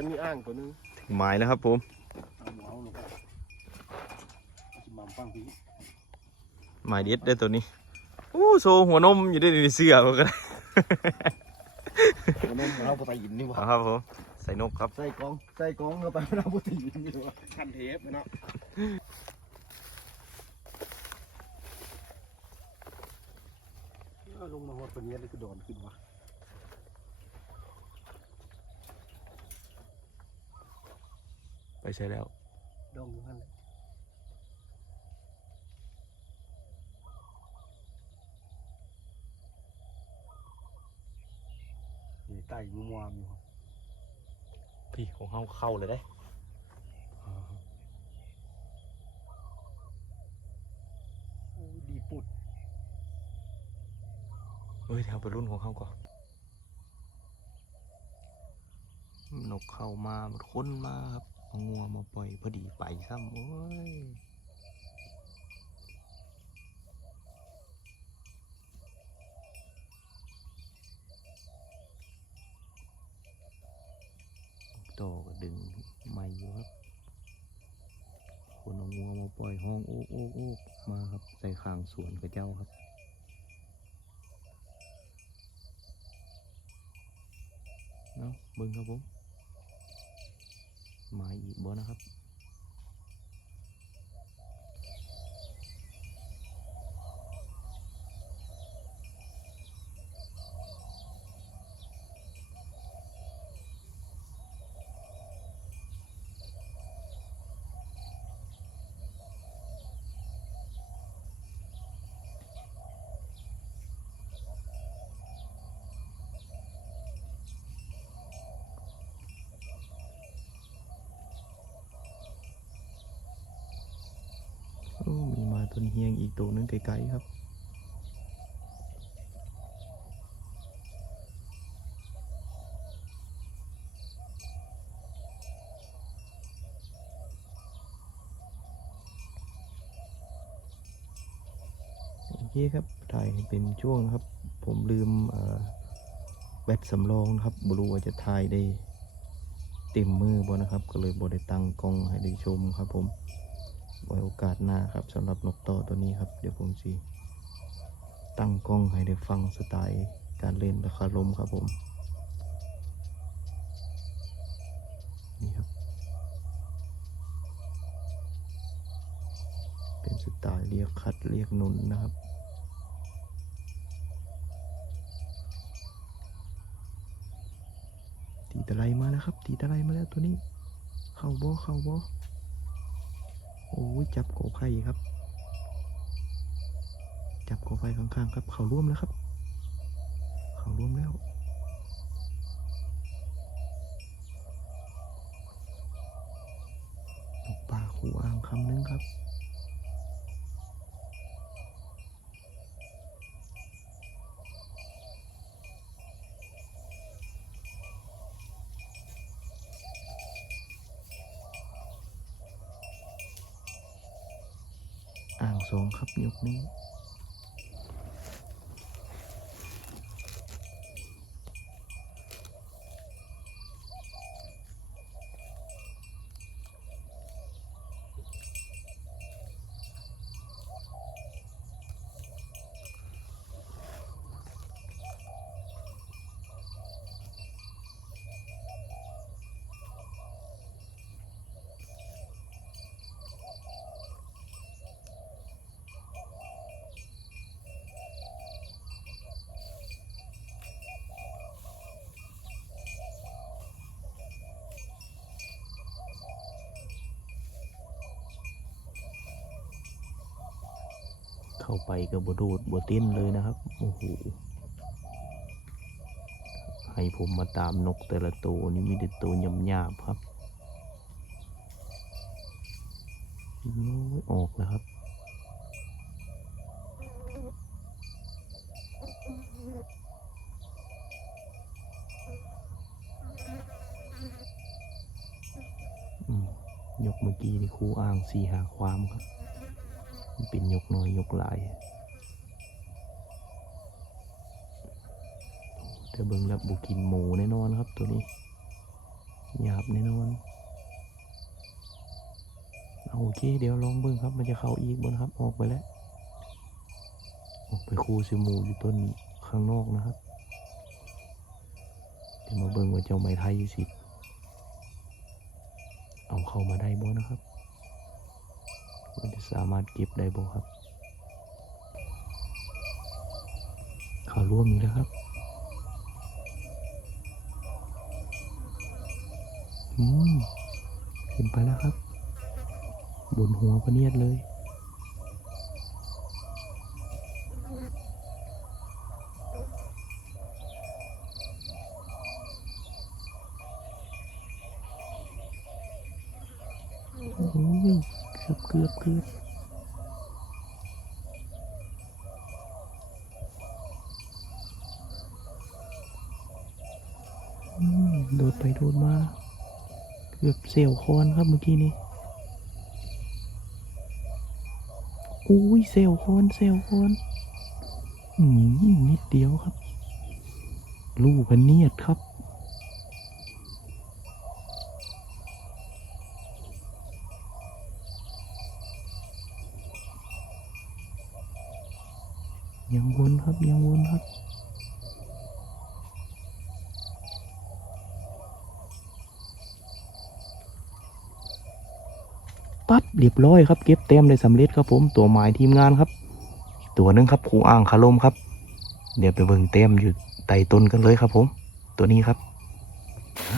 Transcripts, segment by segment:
ฟังกี้แล้วแต่มีอ่างตัวนึงถึงหมายแล้วครับผมเอาหมูเอาลงไปชิมมัมฟังกี้หมายเด็ดได้ตัวนี้อู้โซหัวนมอยู่ได้ในเสื้อมันก็ได้ตัวนั้นเราไปยินนี่วะเอาครับผมใส่นกครับใส่กองใส่กองเข้าไปเราไปยินนี่วะขั้นเทปเนาะลงมาหดตัวนี้เลยคือโดนขึ้นวะ ไปใช้แล้วดงอยู่ขั้นเลยนี่ไต่มัวมัวมีวะพี่ของเขาเข้าเลยได้โอ้ดีปุดเฮ้ยเดี๋ยวไปรุ่นของเขาก่อนนกเข้ามามันค้นมาครับ เอางัวมาปล่อยพอดีไปซ้ำโอ้ยโตก็ดึงไม่อยู่ครับคนเอางัวมาปล่อยห้องโอ๊กโอ๊กโอ๊กมาครับใส่ขางสวนกับเจ้าครับเนาะเบิ่งครับผม มาอีกบ่นะครับ เฮียงอีกตัวหนึงไกลๆครับโอเคครับถ่ายเป็นช่วงนะครับ ผมลืมแบตสำรองนะครับบรู้ว่าจะถ่ายได้เต็มมือบ่นะครับ ก็เลยบ่ได้ตั้งกล้องให้ได้ชมครับผม ไว้โอกาสหน้าครับสำหรับนกต่อตัวนี้ครับ เดี๋ยวผมสิตั้งกล้องให้ได้ฟังสไตล์การเล่นราคาลมครับผมนี่ครับ เป็นสไตล์เรียกคัดเรียกนุนนะครับตีตะไลมาแล้วครับตีตะไลมาแล้วตัวนี้ เข้าบ่เข้าบ่ อ้จับโกไผ่ครับ จับโกไผ่ข้างๆครับ เขาร่วมแล้วครับ เขาร่วมแล้ว นกป่าขู่อ่างคำนึงครับ อ่าง สองครับยกนี้ เข้าไปกับบโดดบเต้นเลยนะครับ โอ้โห ให้ผมมาตามนกแต่ละตัวนี่มีแต่ตัวยำหยาบครับโอ้ยออกแล้วครับ ยกเมื่อกี้นี่ครูอ้างสี่หาความครับ เป็นยกน้อยยกหลายแต่เบิ่งแล้วบุกินหมูแน่นอนครับตัวนี้หยาบแน่นอนเอาโอเค เดี๋ยวลองเบิ่งครับ มันจะเข้าอีกบนครับ ออกไปแล้ว ออกไปคูซิหมูอยู่ต้นข้างนอกนะครับ เดี๋ยวมาเบิ่งว่าเจ้าไม้ไทยสิ เอาเข้ามาได้บ่นะครับ มันจะสามารถเก็บได้บ่ครับเขาร่วมอีกแล้วครับอืมเห็นไปแล้วครับ บนหัวพะเนียดเลย โอ้ยเกือบเกือบเกือบอืม โดดไปโดดมาเกือบเซลคอนครับเมื่อกี้นี้อุ้ยเซลคอนเซลคอนอืมนิดเดียวครับ ลูกพันเนียดครับ ยังวนครับ ยังวนครับ ปั๊บ เรียบร้อยครับเก็บเต็มได้สำเร็จครับผมตัวหมายทีมงานครับ ตัวนึงครับครูอ่างคาลมครับ เดี๋ยวไปเบิ่งเต็มอยู่ใต้ต้นกันเลยครับผม ตัวนี้ครับ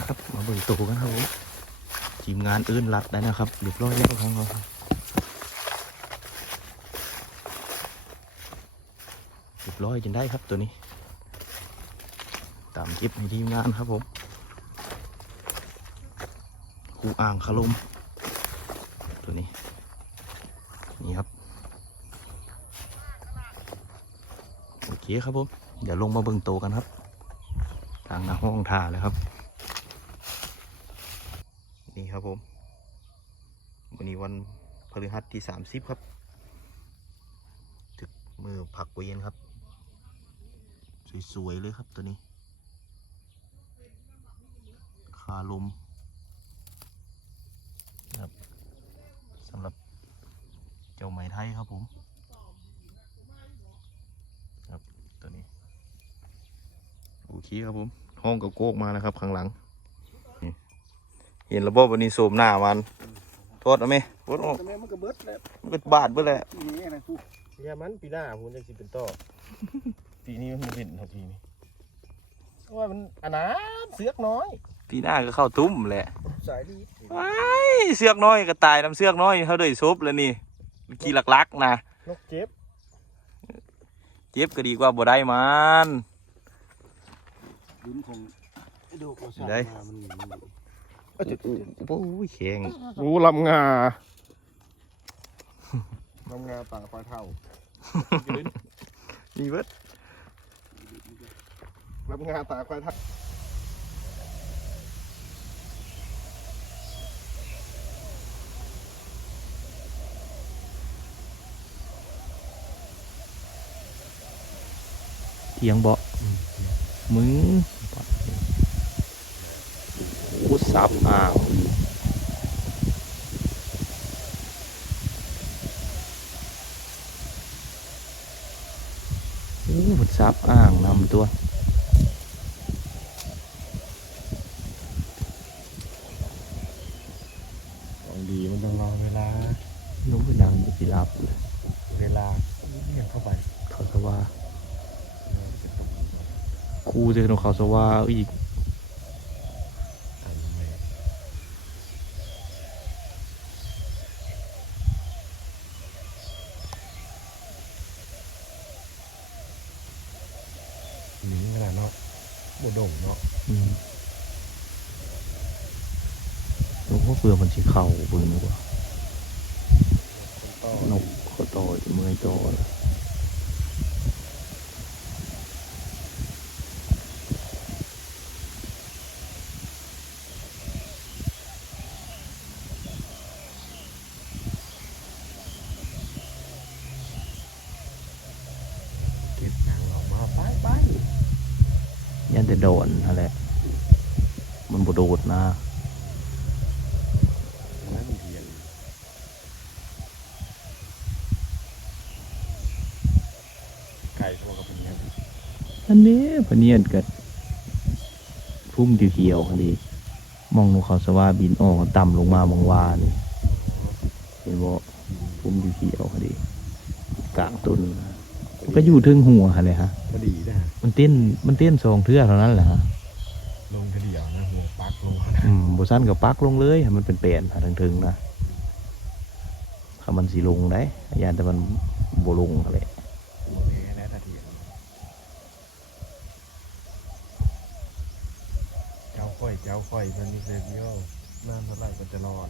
ครับมาเบิ่งตัวกันครับผมทีมงานอื่นรัดได้นะครับเรียบร้อยแล้วครับเราครับเรียบร้อยจนได้ครับตัวนี้ ตามคลิปในทีมงานครับผมครูอ่างคาลม ตัวนี้ นี่ครับ โอเคครับผม เดี๋ยวลงมาเบิ่งโตกันครับ ทางหน้าห้องท่าเลยครับ นี่ครับผม วันนี้วันพฤหัสที่สามสิบครับ ถึกมือผักเวียนครับ สวย ๆ เลยครับตัวนี้ คาลมนะครับสำหรับเจ้าไหมไทยครับผม ครับตัวนี้ โอเคครับผม ห้องกระโกกมาแล้วครับข้างหลังนี่เห็นระบบวันนี้โสมหน้ามันโทษเอาไหมโทษออกทำไมมันก็เบิดแล้วมันก็บาดเบื่อแหละทีนี้นะทุกยามันปีหน้าผมจะสิเป็นต่อปีนี้มันเป็นครับปีนี้เพราะว่ามันอันนั้นเสือกน้อย ปีหน้าก็เข้าตุ้มแหละสายดีว้ายเสือกน้อยก็ตายน้ำเสือกน้อยเขาเลยซบแล้วนี่ กี่หลักๆนะนกเจ็บเจ็บก็ดีกว่าบ่ได้มันลุ้นของไอ้ดูกเราสร้างได้มามันมันโอ้ยแข็งรู้ลำงาลำงาต่างควายเท่านี่เบิดลำงาต่างควายเท่า เทียงเบาะมือพุดสับอ่างโอ้พุดสับอ่างนำตัวของดีมันต้องรอเวลานุ่มดังจะสิรับเลยเวลาเงี้ยเข้าไปเขาสว่า ครูเจอของเขาสว่าอีกหนีขนาดเนาะบดงเนาะอืมหลวงพ่อเปลือกมันสีเข่าเบิ่งดีกว่า โดนนั่นแหละมันบูดูดนะอันนี้พเนียนกิดพุ่มเขียวๆคันนี้มองนูเขาสว่าบินออกต่ำลงมามองวานี่เห็นบ่พุ่มเขียวๆอันนี้กลางต้นน มันก็อยู่ถึงหัวหั่นเลยฮะพอดีนะมันเต้นมันเต้นสองเทื่อเท่านั้นแหละฮะลงทีเดียวนะหัวปักลงอืมบสั้นกับปักลงเลยให้มันเป็นแปลนหาทางถึงนะถ้ามันสีลงได้ยานแต่มันโบลงอะไรหัวแม่แล้วตาเทียนเจ้าค่อยเจ้าค่อยมันนี่เซเดียวน้ำเท่าไหร่ก็จะรอด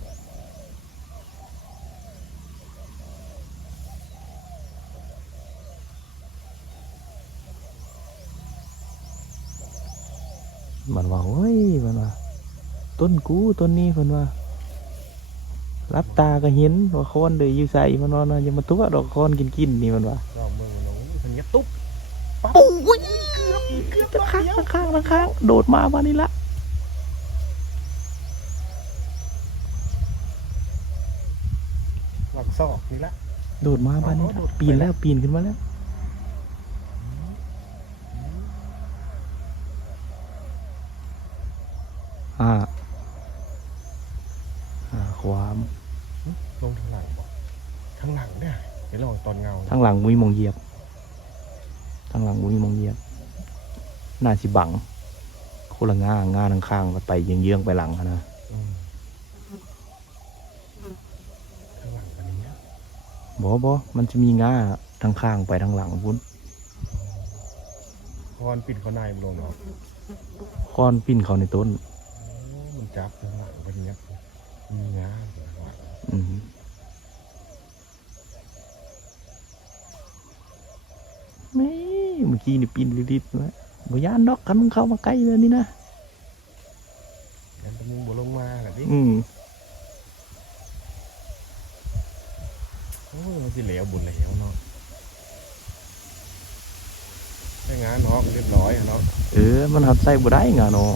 มันว่าเฮ้ยมันว่าต้นกูต้นนี้เพิ่นว่ารับตาก็เห็นว่าคอนเดยอยู่ใส่มันว่านะอย่ามาตัวดอกคอนกินกินๆนี่มันว่าลองเมืองมันน้องมันยัดตุ๊บโอ้ยเกือบตะข้างตะข้างตะข้างโดดมาวันนี้ละหลักซอกนี่ละโดดมาวันนี้ละปีนแล้วปีนขึ้นมาแล้วอ่าอ่าความ ลงทางหลังบอกทางหลังเนี่ยเดี๋ยวลองตอนเงา ทาง หลังมุ้ยมองเหยียบทางหลังมุ้ยมองเหยียบหน้าสิบังโคละง่าง่าทางข้างไปเยื้องๆไปหลังอะนะอืมทางหลังอันนี้นะบอบอมันจะมีง่าทางข้างไปทางหลังพุ้นคอนปิดเขาในมันลงเนาะค้อนปิ้นเขาในต้นโอ้มันจับทางหลังเป็นยับมีงาเหรอวะอืมไม่ เมื่อกี้นี่ปีนลิดๆนะบ่ยานดอกกันมึงเข้ามาใกล้เลยนี่นะงั้นมึงบ่ลงมาแหละดิอืมโอ้ยมันสิเหลวบุญเหลวเนาะได้งานเนาะเรียบร้อยอะเนาะเออ มันหัดใส่บ่ได้งาเนาะ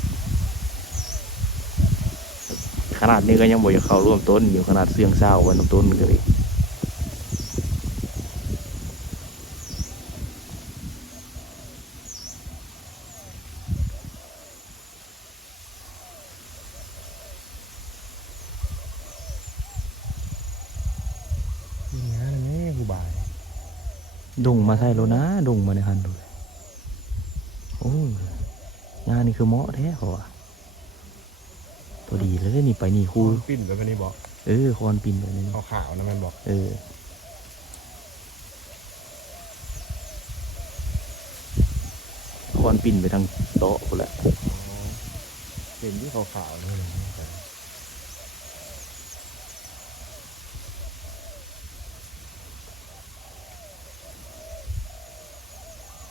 ขนาดนี้ก็ยังบ่อยากเข้าร่วมต้นอยู่ขนาดเสียงเศร้าไว้น้ำต้นก็เลย มีงานอันนี้กูบาย ดงมาใส่แล้วนะดงมาในหันดูเลยโอ้ยงานนี่คือเหมาะแท้เขาอะพอดีเลยนี่ไปนี่ครูปิ้นไปวันนี้บอกเออคอนปินไปนี่ขาวๆนะมันบอก เออคอนปินไปทางโต๊ะกูนแหละเป็นที่ขาวๆนี่เลย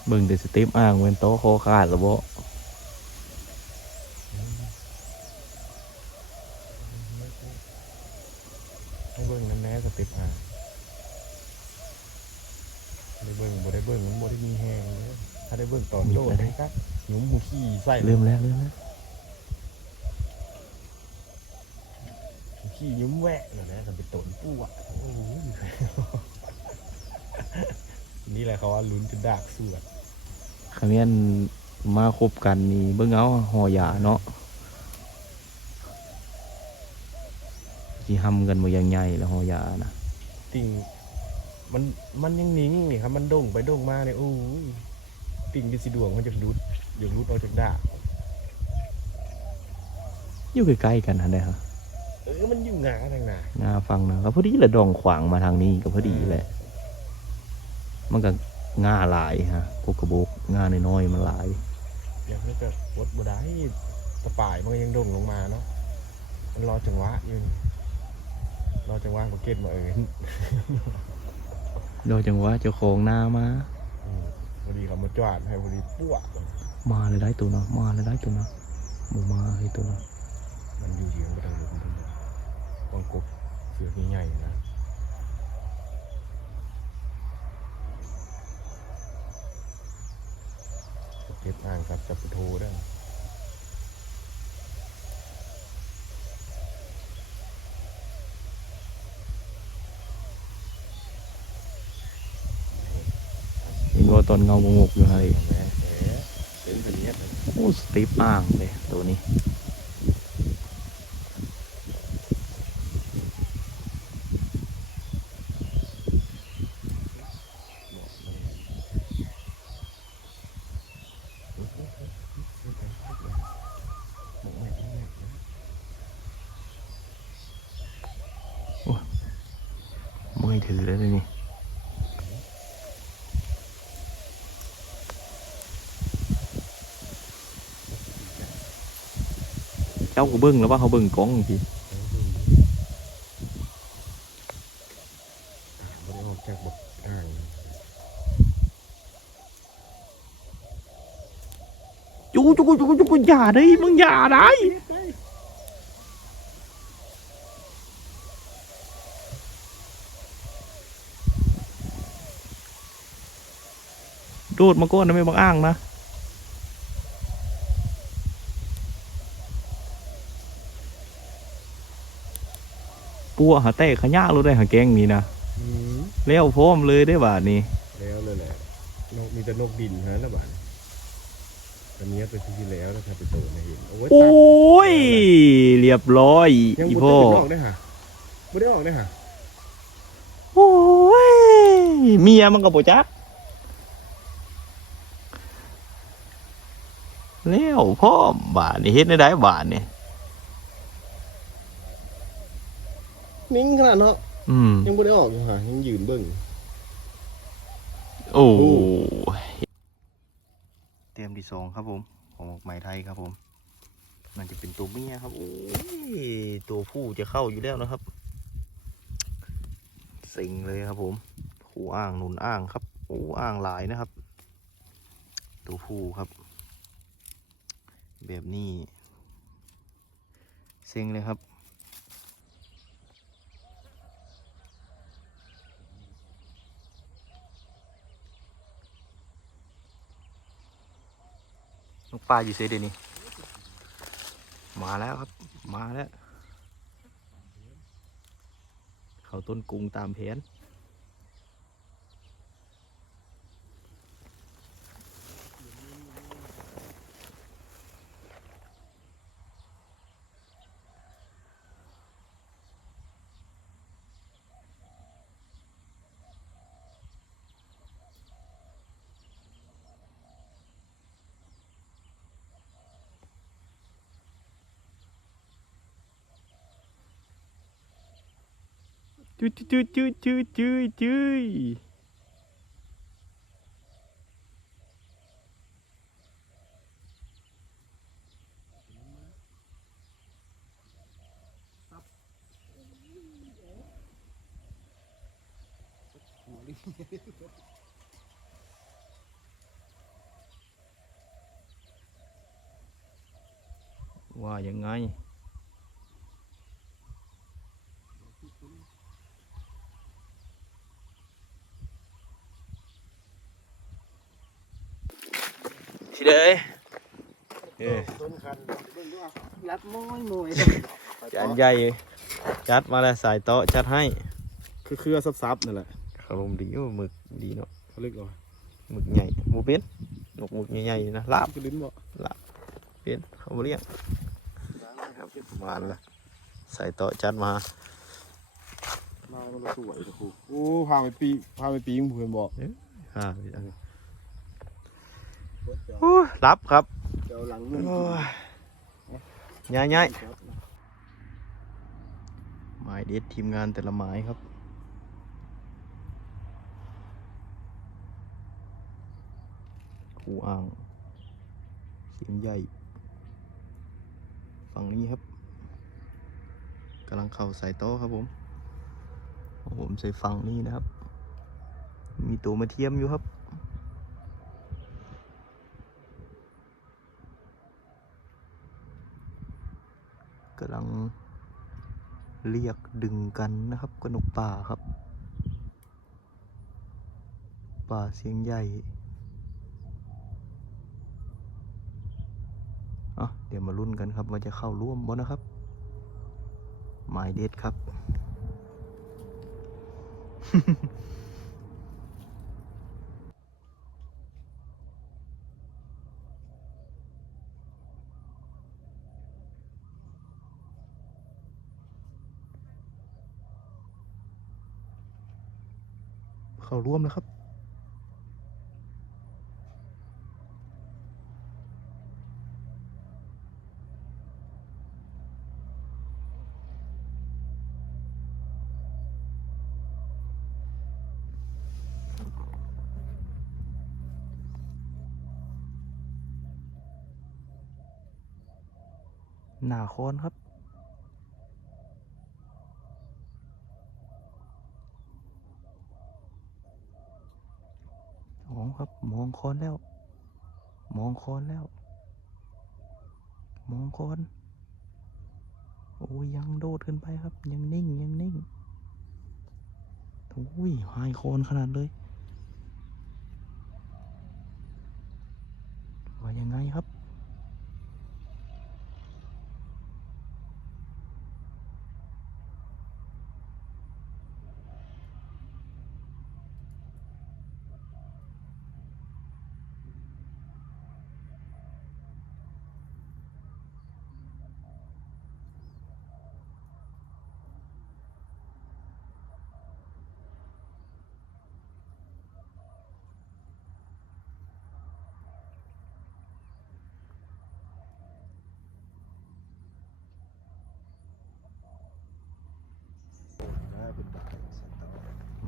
เบิ่งแต่สเต็ปอ้างเว้นโต๊ะคขาดแล้วบ่ให้เบิ้งน้ำแน่สเต็ปอ่างได้เบิ้งบ่ได้เบิ้งมันบ่ได้มีแห้งเลยถ้าได้เบิ้งตอนโดดนะครับหนุ่มหูขี้ใส่เริ่มแล้วเริ่มแล้วขี้ยุ่มแวะน่ะนะทำเป็นตนปู้อะนี่แหละเขาว่าลุ้นจนดากสวด คำนี้นมาคบกันนี่เบิ่งเอาห่อยาเนาะสิห้ำกันบ่อยังใหญ่แล้วห่อยานะติ่งมันมันยังนิ่งนี่ครับมันโด่งไปโด่งมาเนี่ยโอ้ยติ่งดิสิดวงมันจะรุดอยากรุดออกจากดากอยู่ใกล้ๆกันหั่นได้ฮะเออมันอยู่งาทางหน้างาฟังนะก็พอดีแหละดองขวางมาทางนี้ก็พอดีแหละมันก็ ง่าหลายฮะพวกกระบอกง่าน้อยๆมันหลายอย่างนี้ก็วดบ่ได้ตะป่ายมันก็ยังโด่งลงมาเนาะมันรอจังหวะอยู่นี่รอจังหวะประเก็ตมาเอินโดยจังหวะเจ้าของหน้ามาอืมพอดีเขามาจวาดให้พอดีปั้วมาเลยได้ตัวเนาะมาเลยได้ตัวเนาะบ่มาให้ตัวเนาะมันอยู่เยือนไปทางนู้นบางกบเสือกใหญ่ๆนะ ก็บอ่างกับจับปุโทได้อเห็นว่าตอนเงางงกอยู่อะไรแหมแหมเป็นแบบนี้โอ้สติปอ่างเลยตัวนี้ ไม่ถือแล้วเลยนี่ เจ้า ก็เบิ้งแล้วว่าเขาเบิ้งกล้องพี่ไม่ได้ออกจากบกอ่างจูจูจูจูจูอย่าได้มึงอย่าได้โดดมาก้อนนะไม่บังอ้างนะ ปัวหาแต่ขยะรู้ได้หาแกงนี่นะอืมแล้วพร้อมเลยได้บาทนี่แล้วเลยแหละนกมีแต่นกดินเท่านั้นละบาดอันนี้เป็นที่แล้วนะครับไปโตในเห็นโอ้ยโอ้ย เรียบร้อยยังอีไม่พ่อได้ออกได้ฮะไม่ได้ออกได้ฮะโอ้ยเมียมันก็บ่จักแล้วพ่อมบาทนี่เฮ็ดได้ได้บาทนี่ นิ่งขนาดเนาะอืม ยังไม่ได้ออกอยู่ฮะยังยืนเบิ่งโอ้โอ้เตรียมที่สองครับผม ของไหมไทยครับผมมันจะเป็นตัวเมียครับโอ้ยตัวผู้จะเข้าอยู่แล้วนะครับ สิงเลยครับผมผู้อ่างหนุนอ่างครับโอ้อ่างหลายนะครับ ตัวผู้ครับ แบบนี้เซ็งเลยครับ ลูกปลาอยู่เซเดยวนี่มาแล้วครับ มาแล้ว เขาต้นกรุงตามแผน จุยจุยจุยจุยจุยจุยว่ายังไง สิ เด้ยเอ้ยต้นคันเบิ่งดูอะรัดม้อยมวยจานใหญ่จัดมาแล้วสายโต๊ะจัดให้ คือเครือซับๆนั่นแหละขนมดีโอ้หมึกดีเนาะเขาเรียกว่าหมึกใหญ่หมูเป็นหมึกหมึกใหญ่ๆนะลาบกระลิ้นบ่เป็นเขามาเรียกครับมาแล้วใส่โต๊ะจัดมามามันสวยนะครูโอ้พาไปปีพาไปปีงเพื่อนบอกอ่าโอ้ย รับครับเดี๋ยวหลังนึงโอ้ยง่ายๆหมายเด็ดทีมงานแต่ละหมายครับคูอ่างเสียงใหญ่ ฝั่งนี้ครับกำลังเข้าสายโต๊ะครับผมของผมใส่ฝั่งนี้นะครับ มีตัวมาเทียมอยู่ครับ กำลังเรียกดึงกันนะครับกระนกป่าครับ ป่าเสียงใหญ่อะเดี๋ยวมาลุ้นกันครับว่าจะเข้าร่วมบ่นะครับ หมายเด็ดครับ เข้าร่วมแล้วครับ หนาโคนครับ มอง ครับมองคอนแล้ว มองคอนแล้ว มองคอนโอ้ยยังโดดขึ้นไปครับ ยังนิ่งยังนิ่งโอ้ยหายคนขนาดเลย ว่ายังไงครับ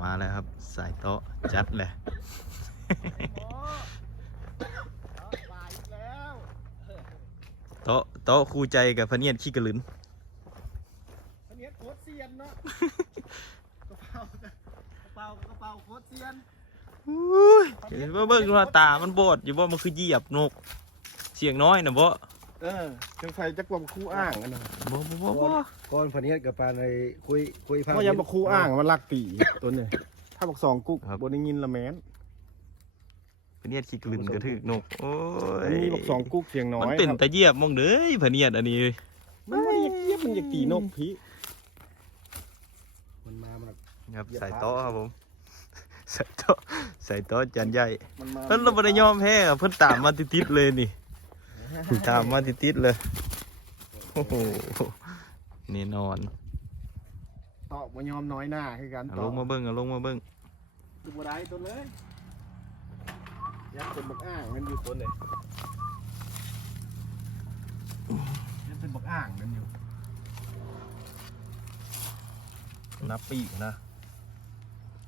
มาแล้วครับ สายโต๊ะจัดเลย โต๊ะโต๊ะคู่ใจกับพะเนียดขี้กระลืนอันนี้โคตรเซียนเนาะกระเป๋ากระเป๋ากระเป๋าโคตรเซียนเห็นว่าเบิ่งว่าตา มันบอดอยู่บ่มันคือเหยียบนก เสียงน้อยนะบ่ เออจังไฟจักว่าคู่อ้างกันนะบ่บ่บ่บ่ก่อนพันนี้กับปานในคุยคุยพัเพราะยังบอกคู่อ้างมันลักปีตัวนี้ถ้าบอกสองกุ๊กบนได้ยินละแมนพะเนียดขี้กระลืนกระถึกนกโอ้อันยนี้บอกสองกุ๊กเสียงน้อยมันเป็นครับตะเหยียบมองเด้ยพะเนียดอันนี้มันไม่ได้เยียบมันอยากตีนกพี่มันมามันครับสายโต๊ะครับผมสายโต๊ะสายโต๊ะจานใหญ่มันมาเพิ่นเราบ่ได้ยอมแพ้ครับเพิ่นตามมาติดๆเลยนี่ ตามมาติดๆเลย โอ้โหแนี่นอนตอบว่ายอมน้อยหน้าคือกันเอาตลอบงมาเบิ่งเอาลงมาเบิ่งตัวบ่ได้ตัวเลยยักษ์เป็นบักอ้างมันอยู่ตัวเลยยักษ์เป็นบักอ้างมันอยู่นับปีกนะ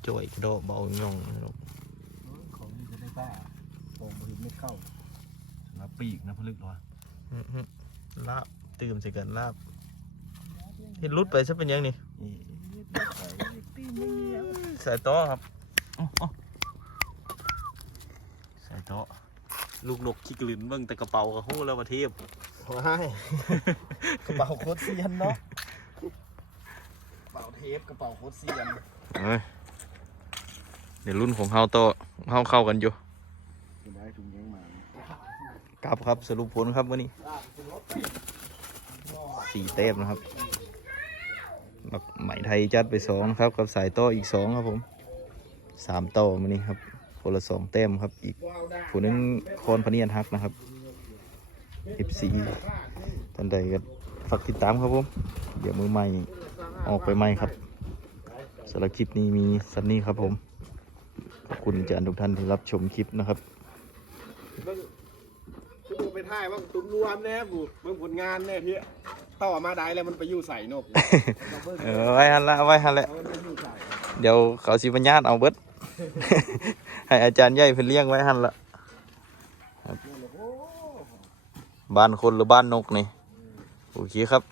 จ่อยกระโดดเบาหย่องนะครับของนี่จะได้ป้าของบริไม่เข้า นับปีกนะพลึกหรอลาบตื่มใส่กันลาบเห็นรุดไปซะเป็นยังนี่สายโต๊ะครับอ๋ออ๋อสายโต๊ะลูกนกขี้กลืนเบิ่งแต่กระเป๋ากับหู้แล้วมาเทียบว้ายกระเป๋าโคตรเซียนเนาะกระเป๋าเทปกระเป๋าโคตรเซียนเอ้ยเดี๋ยวรุ่นของเฮาโตะเฮาเข้ากันอยู่จะได้ถุงยังมา กลับครับสรุปผลครับวันนี้สี่เต้มนะครับบักไหมไทยจัดไปสองครับ กับสายโต้ออีกสองครับผมสามโต้วันนี้ครับคนละสองเต้มครับ อีกผู้นึงโคนพเนียนฮักนะครับ F4 ท่านใดก็ฝากติดตามครับผม เดี๋ยวมือใหม่ออกไปใหม่ครับสำหรับคลิปนี้มีสันนี้ครับผม ขอบคุณอาจารย์ทุกท่านที่รับชมคลิปนะครับ ไปถ่ายว่าตุ้มรวมแน่กูเบิ่งผลงานแน่พี่ต่อมาได้แล้วมันไปอยู่ใส่นกเออไว้หันละไว้หันละเดี๋ยวเขาสิบัญญาตเอาเบิดให้อาจารย์ใหญ่เพิ่นเลี้ยงไว้หันละบ้านคนหรือบ้านนกนี่โอเคครับ